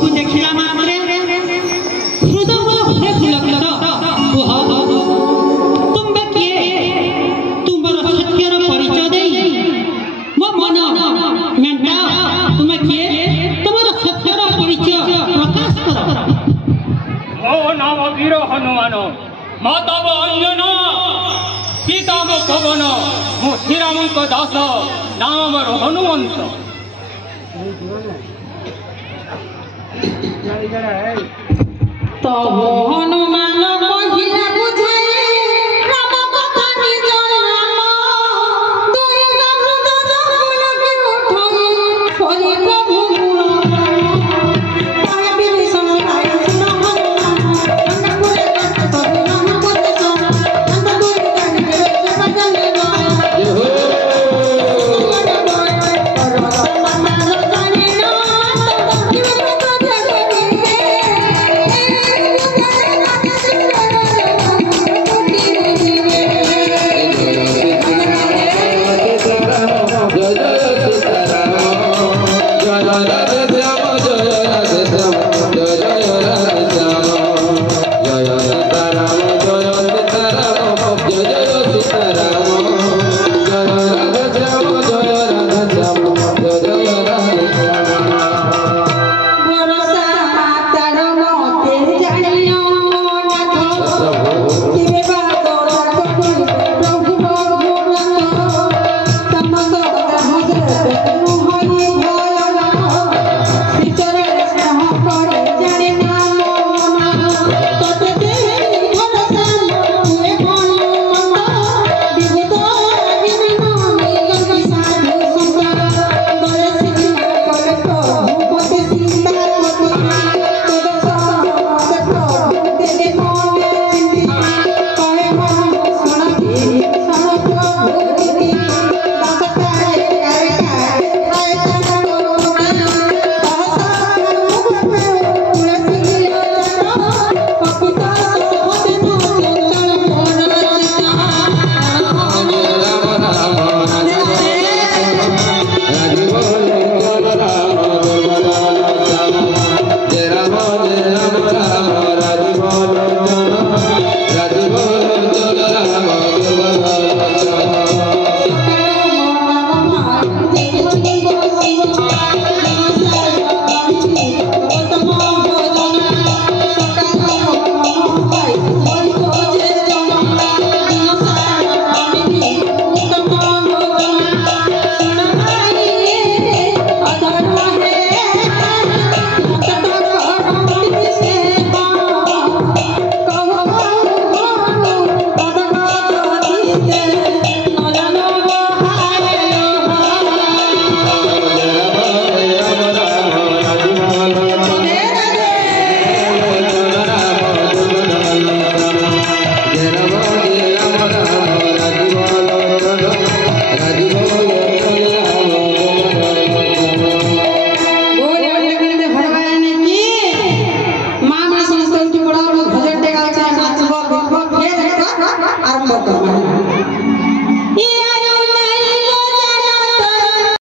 तुमको देखला मात्रे हृदय भरे पुलकित कुह तुम्बे किए तुमर सत्यर परिचय देई मो मन मेंटा तुमे किए तुमर सत्यर परिचय प्रकाश करो। ओ नाम वीर हनुमान माताव अंजन पिताव पवन मो श्रीरामक दास नाम मोर हनुमंत। तब